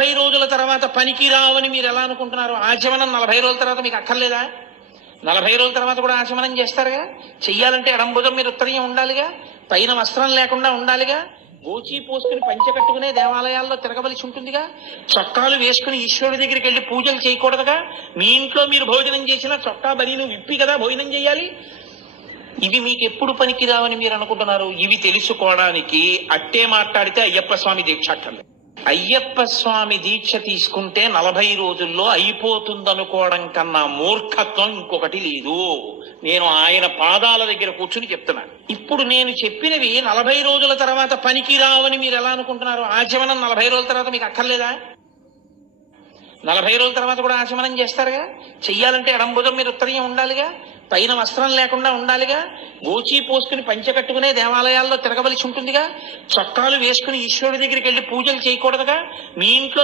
40 రోజుల తర్వాత పనికి రావని మీరు ఎలా అనుకుంటున్నారు? ఆచమనం 40 రోజుల తర్వాత మీకు అక్కర్లేదా? 40 రోజుల తర్వాత కూడా ఆచమనం చేస్తారుగా. చెయ్యాలంటే ఎడంబుజం మీరు ఉత్తరీయం ఉండాలిగా, పైన వస్త్రం లేకుండా ఉండాలిగా, గోచి పోసుకుని పంచె కట్టుకునే దేవాలయాల్లో తిరగవలసి ఉంటుందిగా, చొక్కాలు వేసుకుని ఈశ్వరుడి దగ్గరికి వెళ్ళి పూజలు చేయకూడదుగా, మీ ఇంట్లో మీరు భోజనం చేసినా చొక్కా బనీను విప్పి కదా భోజనం చేయాలి. ఇవి మీకు ఎప్పుడు పనికి రావని మీరు అనుకుంటున్నారు? ఇవి తెలుసుకోవడానికి అట్టే మాట్లాడితే అయ్యప్ప స్వామి దీక్ష అక్కర్లేదు. అయ్యప్ప స్వామి దీక్ష తీసుకుంటే 40 రోజుల్లో అయిపోతుందనుకోవడం కన్నా మూర్ఖత్వం ఇంకొకటి లేదు. నేను ఆయన పాదాల దగ్గర కూర్చుని చెప్తున్నాను. ఇప్పుడు నేను చెప్పినవి 40 రోజుల తర్వాత పనికి రావని మీరు ఎలా అనుకుంటున్నారు? ఆచమనం 40 రోజుల తర్వాత మీకు అక్కర్లేదా? 40 రోజుల తర్వాత కూడా ఆచమనం చేస్తారుగా. చెయ్యాలంటే ఎడంబుజం మీరు ఉత్తరీయం ఉండాలిగా, పైన వస్త్రం లేకుండా ఉండాలిగా, గోచి పోసుకుని పంచె కట్టుకునే దేవాలయాల్లో తిరగవలసి ఉంటుందిగా, చొక్కాలు వేసుకుని ఈశ్వరుడి దగ్గరికి వెళ్ళి పూజలు చేయకూడదుగా, మీ ఇంట్లో